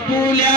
Apulia.